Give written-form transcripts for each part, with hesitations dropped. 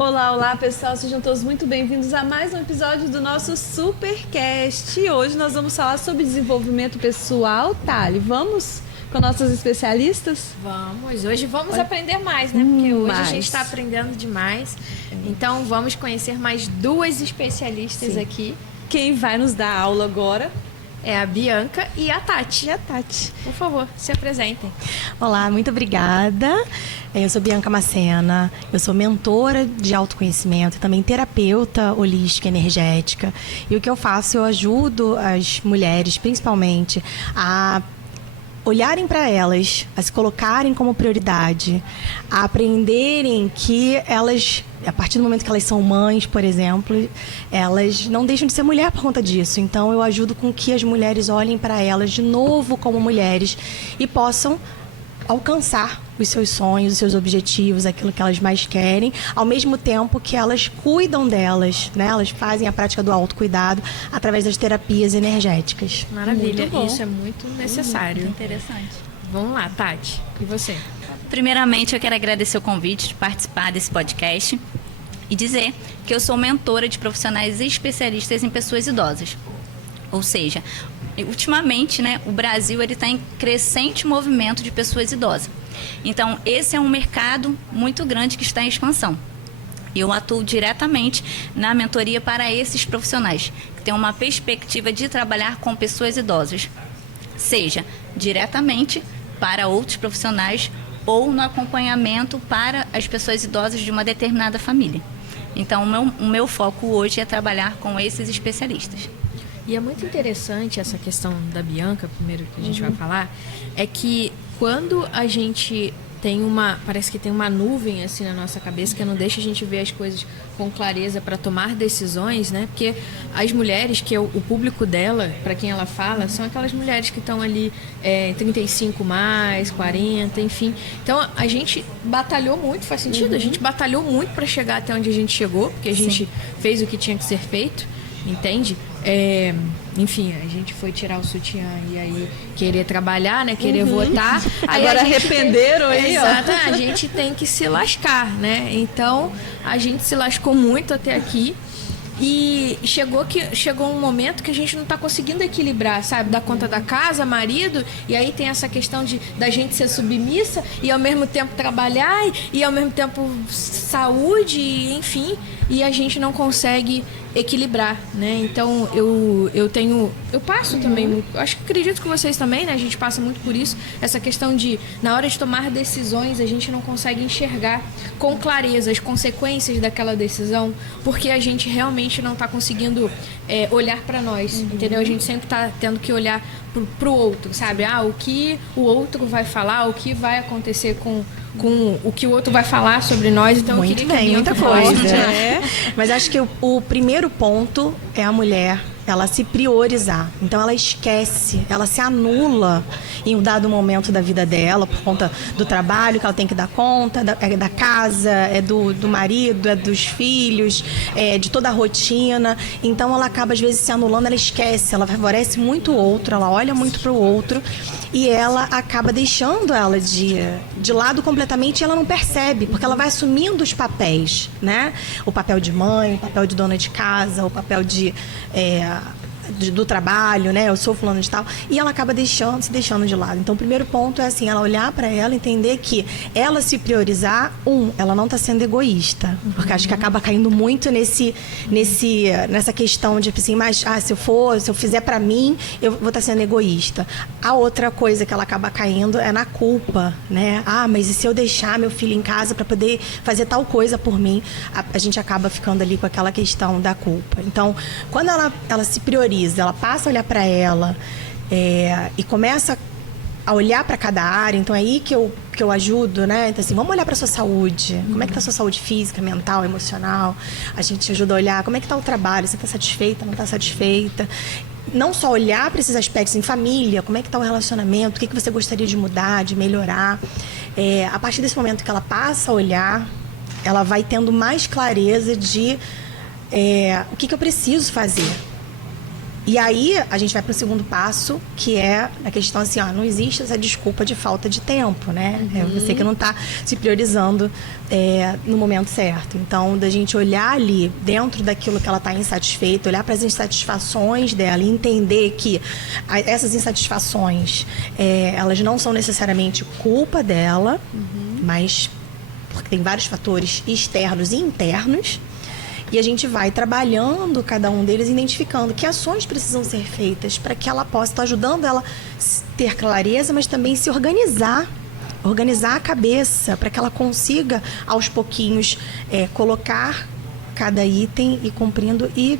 Olá, olá pessoal, sejam todos muito bem-vindos a mais um episódio do nosso Supercast. E hoje nós vamos falar sobre desenvolvimento pessoal. Thali, vamos com nossas especialistas? Vamos, hoje vamos aprender mais, né? Porque hoje mais. A gente está aprendendo demais. Então vamos conhecer mais duas especialistas aqui. Quem vai nos dar aula agora é a Bianca e a Tati. Por favor, se apresentem. Olá, muito obrigada. Eu sou Bianca Macena, eu sou mentora de autoconhecimento e também terapeuta holística e energética. E o que eu faço, eu ajudo as mulheres, principalmente, a olharem para elas, a se colocarem como prioridade, a aprenderem que elas, a partir do momento que elas são mães, por exemplo, elas não deixam de ser mulher por conta disso. Então eu ajudo com que as mulheres olhem para elas de novo como mulheres e possam alcançar os seus sonhos, os seus objetivos, aquilo que elas mais querem, ao mesmo tempo que elas cuidam delas, né? Elas fazem a prática do autocuidado através das terapias energéticas. Maravilha, isso é muito necessário. Interessante. Vamos lá, Tati, e você? Primeiramente, eu quero agradecer o convite de participar desse podcast e dizer que eu sou mentora de profissionais especialistas em pessoas idosas. Ou seja, ultimamente, né, o Brasil está em crescente movimento de pessoas idosas. Então, esse é um mercado muito grande que está em expansão. Eu atuo diretamente na mentoria para esses profissionais, que têm uma perspectiva de trabalhar com pessoas idosas, seja diretamente para outros profissionais ou no acompanhamento para as pessoas idosas de uma determinada família. Então, o meu foco hoje é trabalhar com esses especialistas. E é muito interessante essa questão da Bianca, primeiro que a gente vai falar, é que quando a gente tem parece que tem uma nuvem assim na nossa cabeça que não deixa a gente ver as coisas com clareza para tomar decisões, né? Porque as mulheres, que é o público dela, para quem ela fala, são aquelas mulheres que estão ali 35 mais, 40, enfim. Então a gente batalhou muito, faz sentido? A gente batalhou muito para chegar até onde a gente chegou, porque a gente fez o que tinha que ser feito, entende? Enfim, a gente foi tirar o sutiã e aí querer trabalhar, né? Querer votar. Agora arrependeram aí, ó. Exato, a gente tem que se lascar, né? Então, a gente se lascou muito até aqui. E chegou um momento que a gente não está conseguindo equilibrar, sabe? Dar conta da casa, marido, e aí tem essa questão da gente ser submissa e ao mesmo tempo trabalhar e ao mesmo tempo saúde, enfim, e a gente não consegue equilibrar, né? Então eu passo também, acredito que vocês também, né? A gente passa muito por isso, essa questão de, na hora de tomar decisões, a gente não consegue enxergar com clareza as consequências daquela decisão, porque a gente realmente não está conseguindo olhar para nós, entendeu? A gente sempre está tendo que olhar pro outro, sabe? O que o outro vai falar, o que vai acontecer com o que o outro vai falar sobre nós. Então Muito eu queria bem, que muita falasse, coisa. né? Mas acho que o primeiro ponto é a mulher, ela se priorizar. Então ela esquece, ela se anula em um dado momento da vida dela, por conta do trabalho que ela tem que dar conta, da casa, do marido, dos filhos, de toda a rotina. Então ela acaba às vezes se anulando, ela esquece, ela favorece muito o outro, ela olha muito para o outro e ela acaba deixando ela de lado completamente, e ela não percebe, porque ela vai assumindo os papéis, né? O papel de mãe, o papel de dona de casa, o papel do trabalho, né? Eu sou fulano de tal. E ela acaba se deixando de lado. Então, o primeiro ponto é assim, ela olhar para ela, entender que ela se priorizar, ela não está sendo egoísta. Porque acho que acaba caindo muito nessa questão de assim, mas se eu fizer para mim, eu vou estar sendo egoísta. A outra coisa que ela acaba caindo é na culpa, né? Mas e se eu deixar meu filho em casa para poder fazer tal coisa por mim? A gente acaba ficando ali com aquela questão da culpa. Então, quando ela se prioriza, ela passa a olhar para ela e começa a olhar para cada área. Então é aí que eu ajudo, né? Então assim, vamos olhar para sua saúde. Como é que tá a sua saúde física, mental, emocional? A gente ajuda a olhar como é que tá o trabalho, você está satisfeita, não está satisfeita? Não só olhar para esses aspectos em família, como é que está o relacionamento, o que você gostaria de mudar, de melhorar. A partir desse momento que ela passa a olhar, ela vai tendo mais clareza de o que eu preciso fazer. E aí, a gente vai para o segundo passo, que é a questão assim, não existe essa desculpa de falta de tempo, né? É você que não está se priorizando no momento certo. Então, da gente olhar ali, dentro daquilo que ela está insatisfeita, olhar para as insatisfações dela e entender que essas insatisfações, elas não são necessariamente culpa dela, mas porque tem vários fatores externos e internos. E a gente vai trabalhando cada um deles, identificando que ações precisam ser feitas para que ela possa estar ajudando ela a ter clareza, mas também se organizar a cabeça, para que ela consiga, aos pouquinhos, colocar cada item e cumprindo e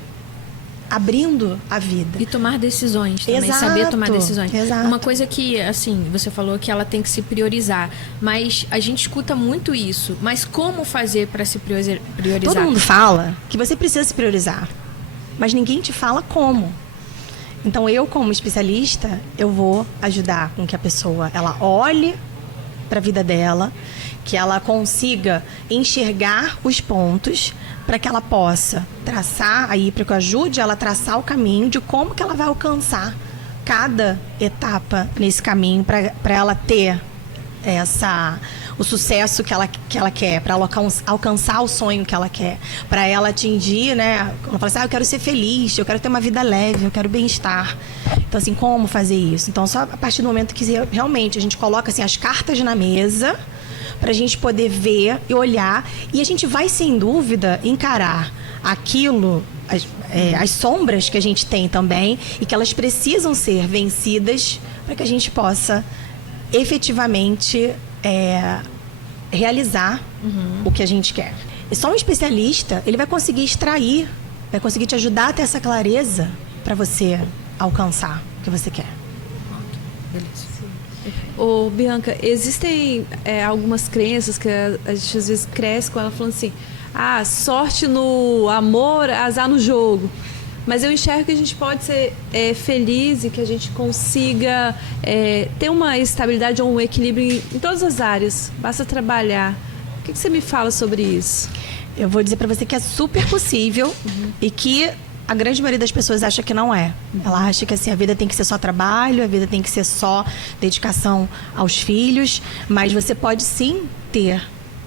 abrindo a vida. E tomar decisões também, Exato, saber tomar decisões. Exato. Uma coisa que, assim, você falou que ela tem que se priorizar, mas a gente escuta muito isso. Mas como fazer para se priorizar? Todo mundo fala que você precisa se priorizar, mas ninguém te fala como. Então, eu, como especialista, eu vou ajudar com que a pessoa ela olhe para a vida dela, que ela consiga enxergar os pontos para que ela possa traçar, aí para que eu ajude ela a traçar o caminho de como que ela vai alcançar cada etapa nesse caminho para ela ter o sucesso que ela quer, para ela alcançar o sonho que ela quer, para ela atingir, né? Ela fala assim, eu quero ser feliz, eu quero ter uma vida leve, eu quero bem-estar. Então, assim, como fazer isso? Então, só a partir do momento que realmente a gente coloca assim, as cartas na mesa, para a gente poder ver e olhar, e a gente vai, sem dúvida, encarar aquilo, as sombras que a gente tem também, e que elas precisam ser vencidas para que a gente possa efetivamente realizar o que a gente quer. E só um especialista, ele vai conseguir extrair, vai conseguir te ajudar a ter essa clareza para você alcançar o que você quer. Beleza. Ô, Bianca, existem algumas crenças que a gente às vezes cresce com ela falando assim, sorte no amor, azar no jogo. Mas eu enxergo que a gente pode ser feliz e que a gente consiga ter uma estabilidade ou um equilíbrio em todas as áreas. Basta trabalhar. O que você me fala sobre isso? Eu vou dizer para você que é super possível e que a grande maioria das pessoas acha que não é. Ela acha que assim, a vida tem que ser só trabalho, a vida tem que ser só dedicação aos filhos, mas você pode sim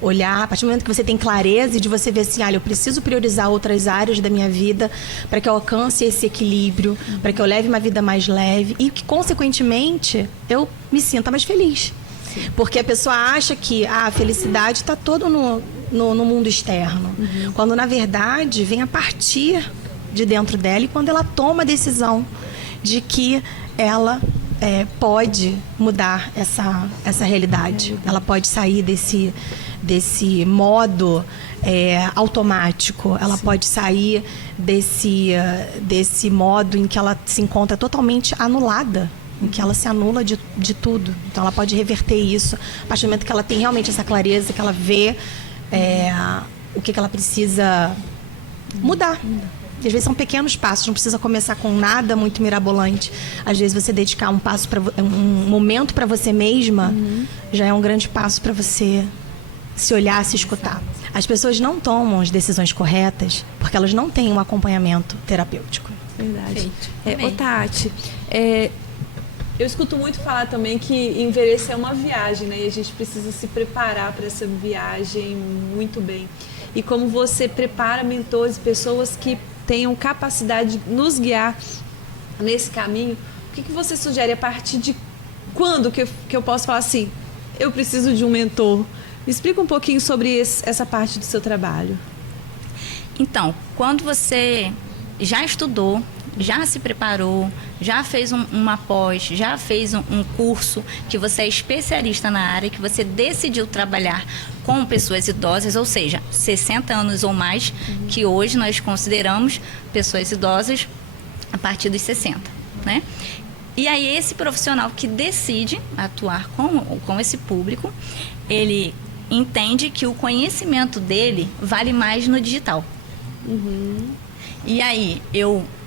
olhar, a partir do momento que você tem clareza e de você ver assim, eu preciso priorizar outras áreas da minha vida para que eu alcance esse equilíbrio, para que eu leve uma vida mais leve e que, consequentemente, eu me sinta mais feliz. Sim. Porque a pessoa acha que a felicidade está toda no mundo externo, quando, na verdade, vem a partir de dentro dela e quando ela toma a decisão de que ela pode mudar essa realidade. Ela pode sair desse modo automático. Ela pode sair desse modo em que ela se encontra totalmente anulada, em que ela se anula de tudo. Então, ela pode reverter isso a partir do momento que ela tem realmente essa clareza, que ela vê o que ela precisa mudar. E às vezes são pequenos passos, não precisa começar com nada muito mirabolante. Às vezes você dedicar um momento para você mesma já é um grande passo para você se olhar, se escutar. As pessoas não tomam as decisões corretas porque elas não têm um acompanhamento terapêutico. Verdade. Ô, Tati, eu escuto muito falar também que envelhecer é uma viagem, né? E a gente precisa se preparar para essa viagem muito bem. E como você prepara mentores, pessoas que tenham capacidade de nos guiar nesse caminho, o que você sugere a partir de quando que eu posso falar assim, eu preciso de um mentor? Me explica um pouquinho sobre essa parte do seu trabalho. Então, quando você já estudou, já se preparou, já fez uma pós, já fez um curso, que você é especialista na área, que você decidiu trabalhar com pessoas idosas, ou seja, 60 anos ou mais, que hoje nós consideramos pessoas idosas a partir dos 60, né? E aí esse profissional que decide atuar com esse público, ele entende que o conhecimento dele vale mais no digital. E aí,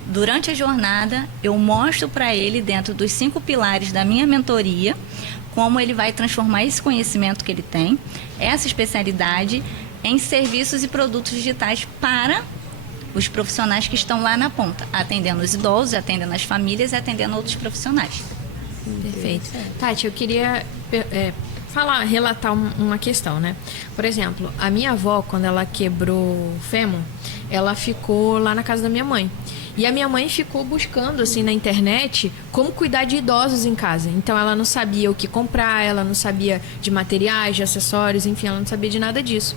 durante a jornada, eu mostro para ele, dentro dos 5 pilares da minha mentoria, como ele vai transformar esse conhecimento que ele tem, essa especialidade, em serviços e produtos digitais para os profissionais que estão lá na ponta, atendendo os idosos, atendendo as famílias e atendendo outros profissionais. Perfeito. Tati, eu queria relatar uma questão, né? Por exemplo, a minha avó, quando ela quebrou o fêmur, ela ficou lá na casa da minha mãe. E a minha mãe ficou buscando, assim, na internet, como cuidar de idosos em casa. Então, ela não sabia o que comprar, ela não sabia de materiais, de acessórios, enfim, ela não sabia de nada disso.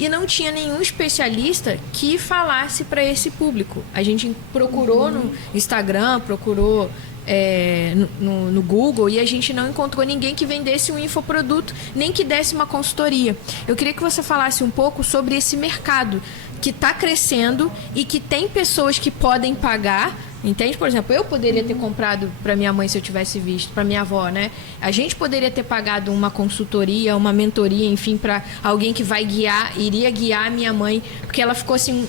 E não tinha nenhum especialista que falasse para esse público. A gente procurou no Instagram, procurou no Google, e a gente não encontrou ninguém que vendesse um infoproduto, nem que desse uma consultoria. Eu queria que você falasse um pouco sobre esse mercado que está crescendo e que tem pessoas que podem pagar, entende? Por exemplo, eu poderia ter comprado para minha mãe se eu tivesse visto, para minha avó, né? A gente poderia ter pagado uma consultoria, uma mentoria, enfim, para alguém que iria guiar a minha mãe, porque ela ficou assim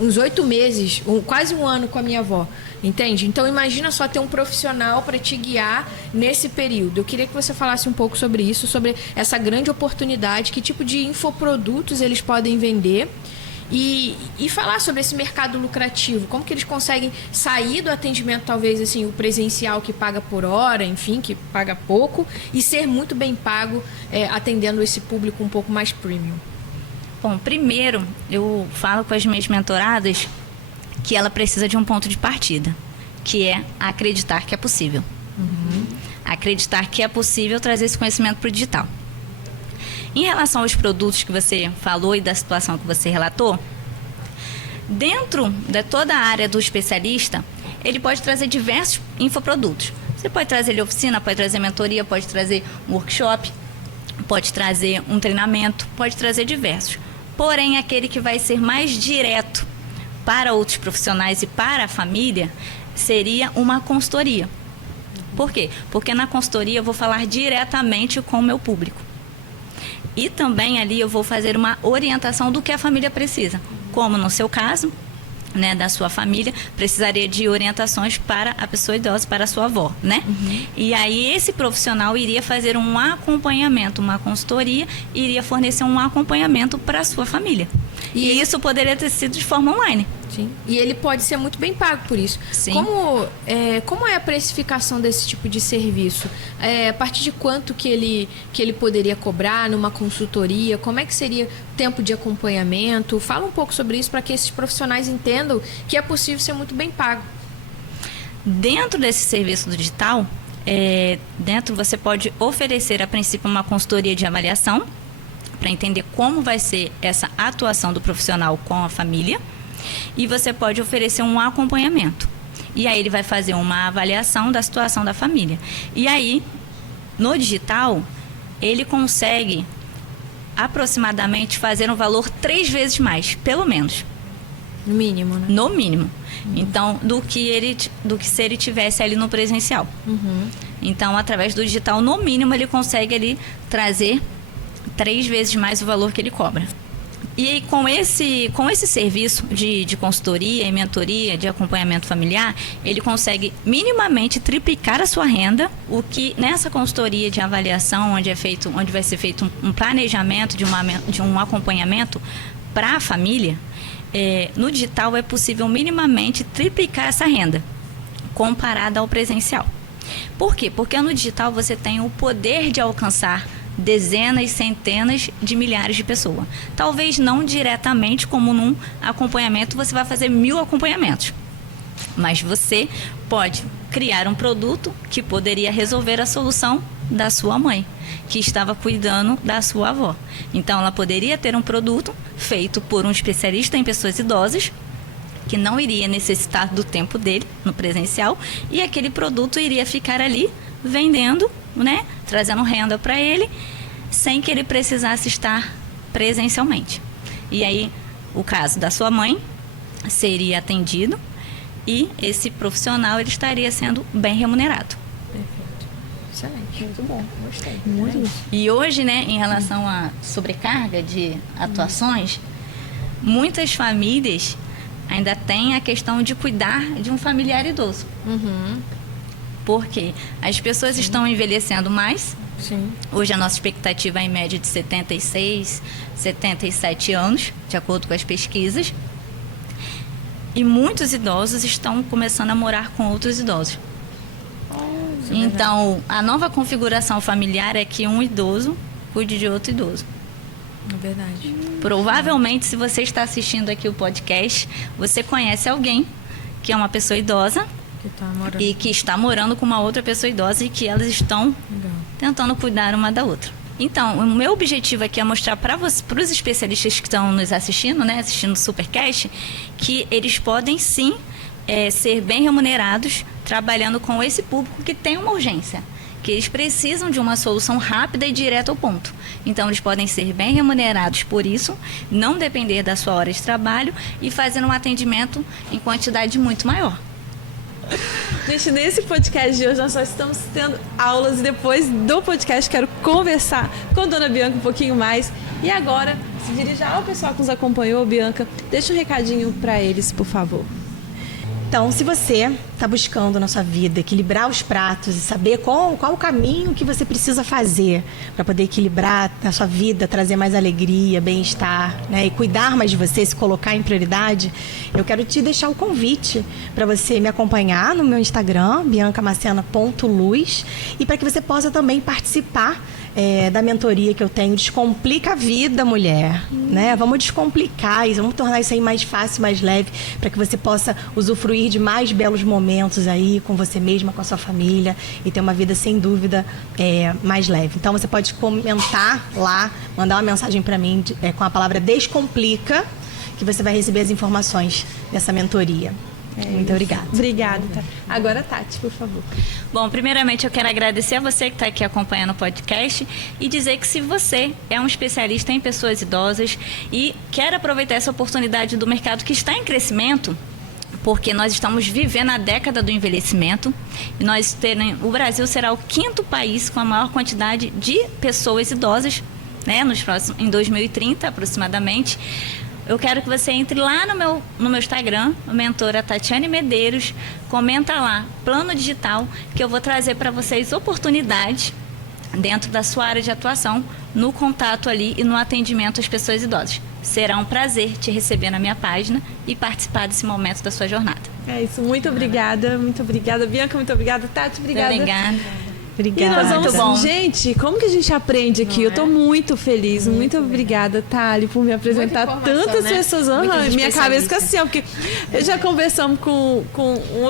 uns 8 meses, quase um ano com a minha avó, entende? Então imagina só ter um profissional para te guiar nesse período. Eu queria que você falasse um pouco sobre isso, sobre essa grande oportunidade, que tipo de infoprodutos eles podem vender. E falar sobre esse mercado lucrativo, como que eles conseguem sair do atendimento, talvez assim, o presencial que paga por hora, enfim, que paga pouco, e ser muito bem pago atendendo esse público um pouco mais premium. Bom, primeiro eu falo com as minhas mentoradas que ela precisa de um ponto de partida, que é acreditar que é possível. Acreditar que é possível trazer esse conhecimento para o digital. Em relação aos produtos que você falou e da situação que você relatou, dentro de toda a área do especialista, ele pode trazer diversos infoprodutos. Você pode trazer oficina, pode trazer mentoria, pode trazer um workshop, pode trazer um treinamento, pode trazer diversos. Porém, aquele que vai ser mais direto para outros profissionais e para a família seria uma consultoria. Por quê? Porque na consultoria eu vou falar diretamente com o meu público. E também ali eu vou fazer uma orientação do que a família precisa. Como no seu caso, né, da sua família, precisaria de orientações para a pessoa idosa, para a sua avó, né? E aí esse profissional iria fazer um acompanhamento, uma consultoria, iria fornecer um acompanhamento para a sua família. E isso poderia ter sido de forma online. Sim. E ele pode ser muito bem pago por isso. Sim. Como é a precificação desse tipo de serviço? A partir de quanto que ele poderia cobrar numa consultoria? Como é que seria o tempo de acompanhamento? Fala um pouco sobre isso para que esses profissionais entendam que é possível ser muito bem pago. Dentro desse serviço digital, você pode oferecer a princípio uma consultoria de avaliação para entender como vai ser essa atuação do profissional com a família. E você pode oferecer um acompanhamento. E aí ele vai fazer uma avaliação da situação da família. E aí, no digital, ele consegue aproximadamente fazer um valor 3 vezes mais, pelo menos. No mínimo, né? No mínimo. Então, do que se ele tivesse ali no presencial. Então, através do digital, no mínimo, ele consegue ali trazer 3 vezes mais o valor que ele cobra. E com esse serviço de consultoria e mentoria, de acompanhamento familiar, ele consegue minimamente triplicar a sua renda, o que nessa consultoria de avaliação, onde vai ser feito um planejamento de um acompanhamento para a família, no digital é possível minimamente triplicar essa renda, comparada ao presencial. Por quê? Porque no digital você tem o poder de alcançar dezenas, centenas de milhares de pessoas. Talvez não diretamente, como num acompanhamento você vai fazer 1000 acompanhamentos. Mas você pode criar um produto que poderia resolver a solução da sua mãe, que estava cuidando da sua avó. Então ela poderia ter um produto feito por um especialista em pessoas idosas, que não iria necessitar do tempo dele no presencial, e aquele produto iria ficar ali vendendo, né, trazendo renda para ele, sem que ele precisasse estar presencialmente. E aí, o caso da sua mãe seria atendido e esse profissional ele estaria sendo bem remunerado. Perfeito. Excelente. Muito bom. Gostei. Muito. E hoje, né, em relação à sobrecarga de atuações, muitas famílias ainda têm a questão de cuidar de um familiar idoso. Porque as pessoas estão envelhecendo mais. Sim. Hoje a nossa expectativa é em média de 76, 77 anos, de acordo com as pesquisas. E muitos idosos estão começando a morar com outros idosos. Então, a nova configuração familiar é que um idoso cuide de outro idoso. É verdade. Provavelmente, se você está assistindo aqui o podcast, você conhece alguém que é uma pessoa idosa e que está morando com uma outra pessoa idosa e que elas estão tentando cuidar uma da outra. Então, o meu objetivo aqui é mostrar para os especialistas que estão nos assistindo, né, assistindo o Supercast, que eles podem sim ser bem remunerados trabalhando com esse público que tem uma urgência, que eles precisam de uma solução rápida e direta ao ponto. Então, eles podem ser bem remunerados por isso, não depender da sua hora de trabalho e fazer um atendimento em quantidade muito maior. Gente, nesse podcast de hoje nós só estamos tendo aulas e depois do podcast quero conversar com a dona Bianca um pouquinho mais. E agora, se dirija ao pessoal que nos acompanhou, Bianca, deixa um recadinho para eles, por favor. Então, se você está buscando na sua vida equilibrar os pratos e saber qual o caminho que você precisa fazer para poder equilibrar a sua vida, trazer mais alegria, bem-estar, né, e cuidar mais de você, se colocar em prioridade, eu quero te deixar o convite para você me acompanhar no meu Instagram, biancamacena.luz, e para que você possa também participar da mentoria que eu tenho, Descomplica a Vida, Mulher, né? Vamos descomplicar isso, vamos tornar isso aí mais fácil, mais leve, para que você possa usufruir de mais belos momentos aí com você mesma, com a sua família e ter uma vida, sem dúvida, mais leve. Então, você pode comentar lá, mandar uma mensagem para mim com a palavra Descomplica, que você vai receber as informações dessa mentoria. Muito obrigada. Obrigada. Agora, Tati, por favor. Bom, primeiramente eu quero agradecer a você que está aqui acompanhando o podcast e dizer que se você é um especialista em pessoas idosas e quer aproveitar essa oportunidade do mercado que está em crescimento, porque nós estamos vivendo a década do envelhecimento e o Brasil será o 5º país com a maior quantidade de pessoas idosas, né, em 2030 aproximadamente. Eu quero que você entre lá no meu Instagram, a mentora Tatiane Medeiros, comenta lá, plano digital, que eu vou trazer para vocês oportunidades dentro da sua área de atuação, no contato ali e no atendimento às pessoas idosas. Será um prazer te receber na minha página e participar desse momento da sua jornada. É isso, muito obrigada, Bianca, muito obrigada, Tati, obrigada. Obrigada. E nós vamos, Muito bom. Gente, como que a gente aprende aqui? Eu tô muito feliz. Muito obrigada, Thali, por me apresentar tantas pessoas. Minha cabeça fica assim, ó, porque já conversamos com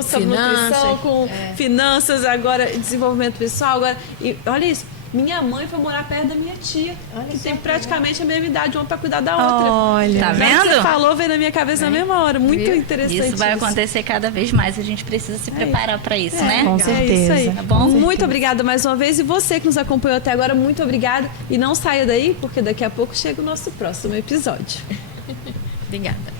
sobre nutrição, com finanças, agora desenvolvimento pessoal. Agora, e olha isso. Minha mãe foi morar perto da minha tia, que tem praticamente a mesma idade, uma para cuidar da outra. Olha, tá vendo? Você falou, veio na minha cabeça na mesma hora. Muito interessante. Isso vai acontecer cada vez mais. A gente precisa se preparar para isso, né? Com certeza. É isso aí. Tá bom? Muito obrigada mais uma vez. E você que nos acompanhou até agora, muito obrigada. E não saia daí, porque daqui a pouco chega o nosso próximo episódio. Obrigada.